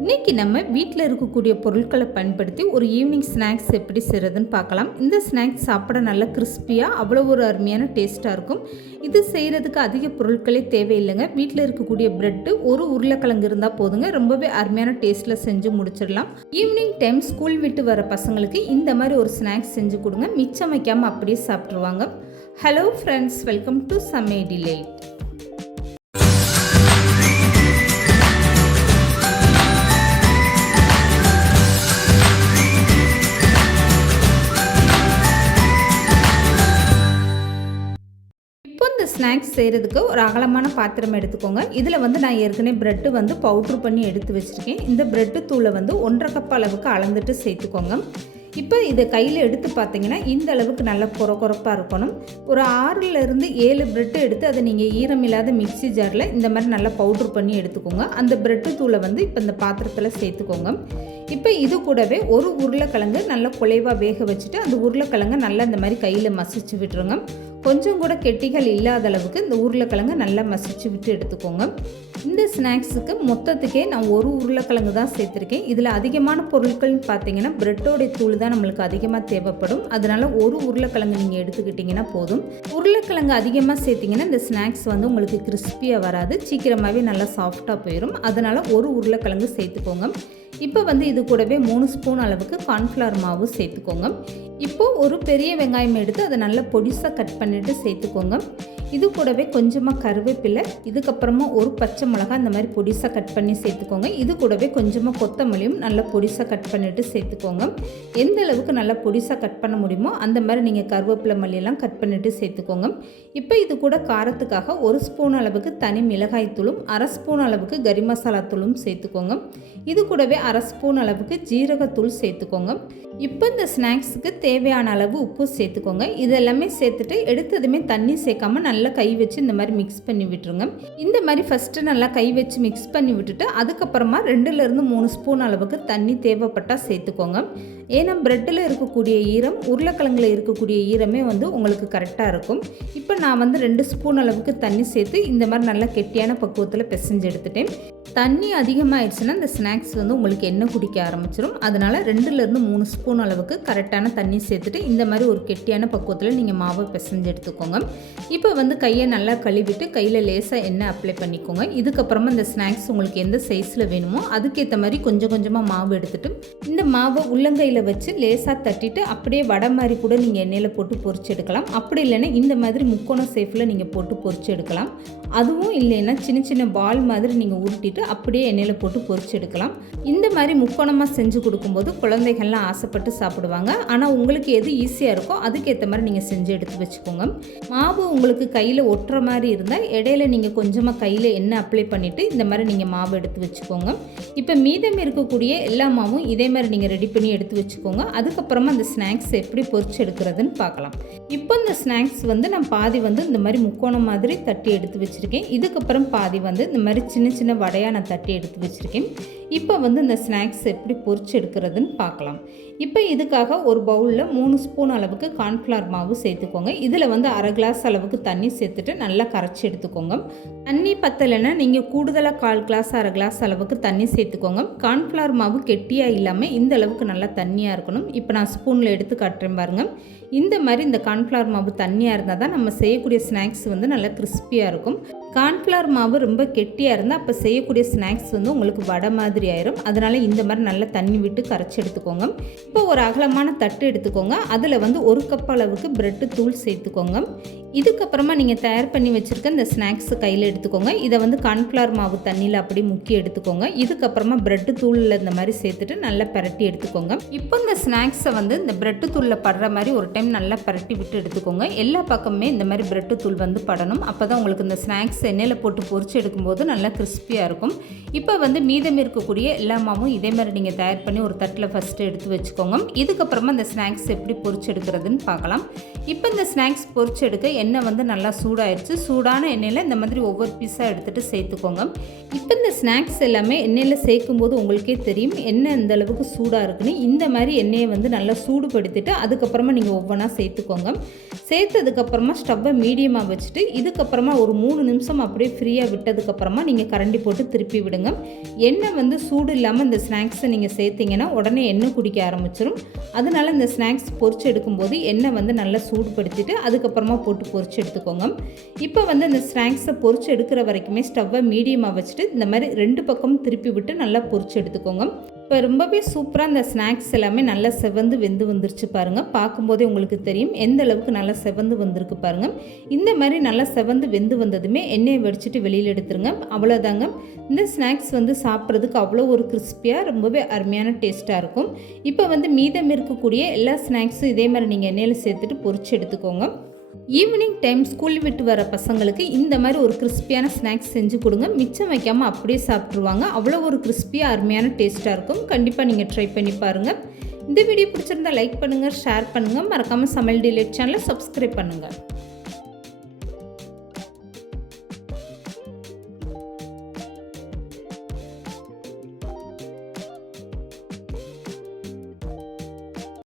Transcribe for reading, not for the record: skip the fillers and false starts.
இன்றைக்கி நம்ம வீட்டில் இருக்கக்கூடிய பொருட்களை பயன்படுத்தி ஒரு ஈவினிங் ஸ்நாக்ஸ் எப்படி செய்கிறதுன்னு பார்க்கலாம். இந்த ஸ்நாக்ஸ் சாப்பிட நல்லா கிறிஸ்பியாக அவ்வளோ ஒரு அருமையான டேஸ்ட்டாக இருக்கும். இது செய்கிறதுக்கு அதிக பொருட்களே தேவையில்லைங்க. வீட்டில் இருக்கக்கூடிய ப்ரெட்டு ஒரு உருளைக்கிழங்கு இருந்தால் போதுங்க. ரொம்பவே அருமையான டேஸ்ட்டில் செஞ்சு முடிச்சிடலாம். ஈவினிங் டைம் ஸ்கூல் விட்டு வர பசங்களுக்கு இந்த மாதிரி ஒரு ஸ்நாக்ஸ் செஞ்சு கொடுங்க. மிச்சம் வைக்காமல் அப்படியே சாப்பிட்ருவாங்க. ஹலோ ஃப்ரெண்ட்ஸ், வெல்கம் டு சமே டிலைட். ஸ்நாக்ஸ் செய்கிறதுக்கு ஒரு அகலமான பாத்திரம் எடுத்துக்கோங்க. இதில் நான் ஏற்கனவே ப்ரெட்டு பவுட்ரு பண்ணி எடுத்து வச்சுருக்கேன். இந்த ப்ரெட்டு தூளை 1.5 கப் அளவுக்கு அளந்துட்டு சேர்த்துக்கோங்க. இப்போ இதை கையில் எடுத்து பார்த்தீங்கன்னா இந்த அளவுக்கு நல்லா கொரப்பாக இருக்கணும். ஒரு 6லேருந்து 7 ப்ரெட்டு எடுத்து அதை நீங்கள் ஈரமில்லாத மிக்சி ஜாரில் இந்த மாதிரி நல்லா பவுட்ரு பண்ணி எடுத்துக்கோங்க. அந்த ப்ரெட்டு தூளை இப்போ இந்த பாத்திரத்தில் சேர்த்துக்கோங்க. இப்போ இது கூடவே ஒரு உருளைக்கிழங்கு நல்லா குலைவாக வேக வச்சுட்டு அந்த உருளைக்கிழங்கை நல்லா இந்த மாதிரி கையில் மசிச்சு விட்டுருங்க. கொஞ்சம் கூட கெட்டிகள் இல்லாத அளவுக்கு இந்த உருளைக்கிழங்கு நல்லா மசிச்சு விட்டு எடுத்துக்கோங்க. இந்த ஸ்நாக்ஸுக்கு மொத்தத்துக்கே நான் ஒரு உருளைக்கிழங்கு தான் சேர்த்துருக்கேன். இதில் அதிகமான பொருட்கள்னு பார்த்தீங்கன்னா ப்ரெட்டோடைய தூள் தான் நம்மளுக்கு அதிகமாக தேவைப்படும். அதனால் ஒரு உருளைக்கிழங்கு நீங்கள் எடுத்துக்கிட்டிங்கன்னா போதும். உருளைக்கிழங்கு அதிகமாக சேர்த்திங்கன்னா இந்த ஸ்நாக்ஸ் உங்களுக்கு கிறிஸ்பியாக வராது, சீக்கிரமாகவே நல்லா சாஃப்டாக போயிடும். அதனால் ஒரு உருளைக்கிழங்கு சேர்த்துக்கோங்க. இப்போ இது கூடவே 3 ஸ்பூன் அளவுக்கு கார்ன்ஃப்ளவர் மாவு சேர்த்துக்கோங்க. இப்போது ஒரு பெரிய வெங்காயம் எடுத்து அதை நல்லா பொடிசாக கட் பண்ணிவிட்டு சேர்த்துக்கோங்க. இது கூடவே கொஞ்சமாக கருவேப்பிலை, இதுக்கப்புறமா ஒரு பச்சை மிளகாய் இந்த மாதிரி பொடிசாக கட் பண்ணி சேர்த்துக்கோங்க. இது கூடவே கொஞ்சமாக கொத்தமல்லியும் நல்லா பொடிசாக கட் பண்ணிவிட்டு சேர்த்துக்கோங்க. எந்த அளவுக்கு நல்லா பொடிசாக கட் பண்ண முடியுமோ அந்த மாதிரி நீங்கள் கருவேப்பிலை மல்லியெல்லாம் கட் பண்ணிவிட்டு சேர்த்துக்கோங்க. இப்போ இது கூட காரத்துக்காக 1 ஸ்பூன் அளவுக்கு தனி மிளகாய் தூளும் 1/2 ஸ்பூன் அளவுக்கு கறி மசாலா தூளும் சேர்த்துக்கோங்க. இது கூடவே 1/2 ஸ்பூன் அளவுக்கு ஜீரகத்தூள் சேர்த்துக்கோங்க. இப்போ இந்த ஸ்நாக்ஸுக்கு தேவையான அளவு உப்பு சேர்த்துக்கோங்க. இதெல்லாமே சேர்த்துட்டு எடுத்ததுமே தண்ணி சேர்க்காம நல்லா கை வச்சு இந்த மாதிரி மிக்ஸ் பண்ணி விட்டுருங்க. இந்த மாதிரி ஃபஸ்ட்டு நல்லா கை வச்சு மிக்ஸ் பண்ணி விட்டுட்டு அதுக்கப்புறமா 2லேருந்து 3 ஸ்பூன் அளவுக்கு தண்ணி தேவைப்பட்டால் சேர்த்துக்கோங்க. ஏன்னா ப்ரெட்டில் இருக்கக்கூடிய ஈரம் உருளைக்கிழங்குல இருக்கக்கூடிய ஈரமே உங்களுக்கு கரெக்டாக இருக்கும். இப்போ நான் 2 ஸ்பூன் அளவுக்கு தண்ணி சேர்த்து இந்த மாதிரி நல்லா கெட்டியான பக்குவத்தில் பிசைஞ்சு எடுத்துட்டேன். தண்ணி அதிகமாகிடுச்சுன்னா இந்த ஸ்நாக்ஸ் உங்களுக்கு எண்ணெய் குடிக்க ஆரம்பிச்சிடும். அதனால் 2லேருந்து 3 ஸ்பூன் அளவுக்கு கரெக்டான தண்ணி சேர்த்துட்டு இந்த மாதிரி ஒரு கெட்டியான பக்குவத்தில் நீங்கள் மாவை பிசைஞ்சு எடுத்துக்கோங்க. இப்போ கையை நல்லா கழுவிட்டு கையில் லேசாக எண்ணெய் அப்ளை பண்ணிக்கோங்க. இதுக்கப்புறமா இந்த ஸ்நாக்ஸ் உங்களுக்கு எந்த சைஸில் வேணுமோ அதுக்கேற்ற மாதிரி கொஞ்சம் கொஞ்சமாக மாவு எடுத்துகிட்டு இந்த மாவை உள்ளங்கையில் வச்சு லேசாக தட்டிட்டு அப்படியே வடை மாதிரி கூட நீங்கள் எண்ணெயில் போட்டு பொரிச்சு எடுக்கலாம். அப்படி இல்லைன்னா இந்த மாதிரி முக்கோண ஷேப்பில் நீங்கள் போட்டு பொரிச்சு எடுக்கலாம். அதுவும் இல்லைன்னா சின்ன சின்ன பால் மாதிரி நீங்கள் உருட்டிட்டு அப்படியே எண்ணெயில் போட்டு பொரிச்சு எடுக்கலாம். இந்த மாதிரி முக்கோணமாக செஞ்சு கொடுக்கும்போது குழந்தைகள்லாம் ஆசைப்பட்டு சாப்பிடுவாங்க. ஆனால் உங்களுக்கு எது ஈஸியாக இருக்கோ அதுக்கேற்ற மாதிரி நீங்கள் செஞ்சு எடுத்து வச்சுக்கோங்க. மாவு உங்களுக்கு கையில் ஒட்டுற மாதிரி இருந்தால் இடையில நீங்கள் கொஞ்சமாக கையில் எண்ணெய் அப்ளை பண்ணிவிட்டு இந்த மாதிரி நீங்கள் மாவு எடுத்து வச்சுக்கோங்க. இப்போ மீதம் இருக்கக்கூடிய எல்லா மாவும் இதே மாதிரி நீங்கள் ரெடி பண்ணி எடுத்து வச்சுக்கோங்க. அதுக்கப்புறமா அந்த ஸ்நாக்ஸ் எப்படி பொரிச்சு எடுக்கிறதுன்னு பார்க்கலாம். இப்போ இந்த ஸ்நாக்ஸ் நான் பாதி இந்த மாதிரி முக்கோணம் மாதிரி தட்டி எடுத்து வச்சுருக்கேன். இதுக்கப்புறம் பாதி இந்த மாதிரி சின்ன சின்ன வடையாக நான் தட்டி எடுத்து வச்சுருக்கேன். இப்போ இந்த ஸ்நாக்ஸ் எப்படி பொரிச்சு எடுக்கிறதுன்னு பார்க்கலாம். இப்போ இதுக்காக ஒரு பவுலில் 3 ஸ்பூன் அளவுக்கு கார்ன்ஃப்ளவர் மாவு சேர்த்துக்கோங்க. இதில் 1/2 கிளாஸ் அளவுக்கு தண்ணி சேர்த்துட்டு நல்லா கரைச்சி எடுத்துக்கோங்க. தண்ணி பத்தலைன்னா நீங்கள் கூடுதலாக 1/4 கிளாஸ் 1/2 கிளாஸ் அளவுக்கு தண்ணி சேர்த்துக்கோங்க. கார்ன்ஃப்ளவர் மாவு கெட்டியாக இல்லாமல் இந்த அளவுக்கு நல்லா தண்ணியாக இருக்கணும். இப்போ நான் ஸ்பூனில் எடுத்து காட்டுறேன் பாருங்கள். இந்த மாதிரி இந்த கார்ன்ஃப்ளவர் மாவு தண்ணியாக இருந்தால் தான் நம்ம செய்யக்கூடிய ஸ்நாக்ஸ் நல்லா கிறிஸ்பியாக இருக்கும். கார்ன்ஃப்ளவர் மாவு ரொம்ப கெட்டியாக இருந்தால் அப்போ செய்யக்கூடிய ஸ்நாக்ஸ் உங்களுக்கு வடை மாதிரி ஆயிரும். அதனால் இந்த மாதிரி நல்லா தண்ணி விட்டு கரைச்சி எடுத்துக்கோங்க. இப்போ ஒரு அகலமான தட்டு எடுத்துக்கோங்க. அதில் 1 கப் அளவுக்கு ப்ரெட்டு தூள் சேர்த்துக்கோங்க. இதுக்கப்புறமா நீங்கள் தயார் பண்ணி வச்சுருக்க இந்த ஸ்நாக்ஸ் கையில் எடுத்துக்கோங்க. இதை கார்ன்ஃப்ளவர் மாவு தண்ணியில் அப்படி முக்கி எடுத்துக்கோங்க. இதுக்கப்புறமா ப்ரெட்டு தூளில் இந்த மாதிரி சேர்த்துட்டு நல்லா பரட்டி எடுத்துக்கோங்க. இப்போ இந்த ஸ்நாக்ஸை இந்த ப்ரெட்டு தூளில் படுற மாதிரி ஒரு டைம் நல்லா பரட்டி விட்டு எடுத்துக்கோங்க. எல்லா பக்கமே இந்த மாதிரி ப்ரெட்டு தூள் படணும். அப்போ தான் உங்களுக்கு இந்த ஸ்நாக்ஸ் எண்ணெயில் போட்டு பொரிச்சு எடுக்கும்போது நல்லா கிறிஸ்பியாக இருக்கும். இப்போ மீதம் இருக்கக்கூடிய எல்லா மாவும் இதே மாதிரி நீங்கள் தயார் பண்ணி ஒரு தட்டில் ஃபஸ்ட்டு எடுத்து வச்சுக்கோங்க. இதுக்கப்புறமா இந்த ஸ்நாக்ஸ் எப்படி பொரிச்சு எடுக்கிறதுன்னு பார்க்கலாம். இப்போ இந்த ஸ்நாக்ஸ் பொரிச்சு எடுக்க எண்ணெய் நல்லா சூடாயிருச்சு. சூடான எண்ணெயில் இந்த மாதிரி ஒவ்வொரு பீஸாக எடுத்துகிட்டு சேர்த்துக்கோங்க. இப்போ இந்த ஸ்நாக்ஸ் எல்லாமே எண்ணெயில் சேர்க்கும்போது உங்களுக்கே தெரியும் எண்ணெய் இந்த அளவுக்கு சூடாக இருக்குன்னு. இந்த மாதிரி எண்ணெயை நல்லா சூடுபடுத்திட்டு அதுக்கப்புறமா நீங்கள் ஒவ்வொன்றா சேர்த்துக்கோங்க. சேர்த்ததுக்கப்புறமா ஸ்டவ்வை மீடியமாக வச்சுட்டு இதுக்கப்புறமா ஒரு 3 நிமிஷம் நிமிஷம் அப்படியே ஃப்ரீயாக விட்டதுக்கப்புறமா நீங்கள் கரண்டி போட்டு திருப்பி விடுங்க. எண்ணெய் வந்து சூடு இல்லாமல் இந்த ஸ்நாக்ஸை நீங்கள் சேர்த்திங்கன்னா உடனே எண்ணெய் குடிக்க ஆரம்பிச்சிடும். அதனால இந்த ஸ்நாக்ஸ் பொரிச்சு எடுக்கும்போது எண்ணெய் வந்து நல்லா சூடுபடுத்திட்டு அதுக்கப்புறமா போட்டு பொரிச்சு எடுத்துக்கோங்க. இப்போ வந்து இந்த ஸ்நாக்ஸை பொரிச்சு எடுக்கிற வரைக்குமே ஸ்டவ்வை மீடியமாக வச்சுட்டு இந்த மாதிரி 2 பக்கமும் திருப்பி விட்டு நல்லா பொரிச்சு எடுத்துக்கோங்க. இப்போ ரொம்பவே சூப்பராக இந்த ஸ்நாக்ஸ் எல்லாமே நல்லா செவந்து வெந்து வந்துருச்சு பாருங்கள். பார்க்கும்போதே உங்களுக்கு தெரியும் எந்த அளவுக்கு நல்லா செவந்து வந்திருக்கு பாருங்கள். இந்த மாதிரி நல்லா செவந்து வெந்து வந்ததுமே எண்ணெயை வடிச்சிட்டு வெளியில் எடுத்துருங்க. அவ்வளோதாங்க. இந்த ஸ்நாக்ஸ் வந்து சாப்பிட்றதுக்கு அவ்வளோ ஒரு கிறிஸ்பியாக ரொம்பவே அருமையான டேஸ்ட்டாக இருக்கும். இப்போ வந்து மீதம் இருக்கக்கூடிய எல்லா ஸ்நாக்ஸும் இதே மாதிரி நீங்கள் எண்ணெயில் சேர்த்துட்டு பொரிச்சு எடுத்துக்கோங்க. ஈவினிங் டைம் ஸ்கூல் விட்டு வர பசங்களுக்கு இந்த மாதிரி ஒரு கிறிஸ்பியான ஸ்நாக்ஸ் செஞ்சு கொடுங்க. மிச்சம் வைக்காமல் அப்படியே சாப்பிட்ருவாங்க. அவ்வளோ ஒரு கிறிஸ்பியாக அருமையான டேஸ்ட்டாக இருக்கும். கண்டிப்பாக நீங்கள் ட்ரை பண்ணி பாருங்கள். இந்த வீடியோ பிடிச்சிருந்தா லைக் பண்ணுங்கள், ஷேர் பண்ணுங்கள். மறக்காமல் சமையல் டிலைட் சேனலை சப்ஸ்கிரைப் பண்ணுங்கள்.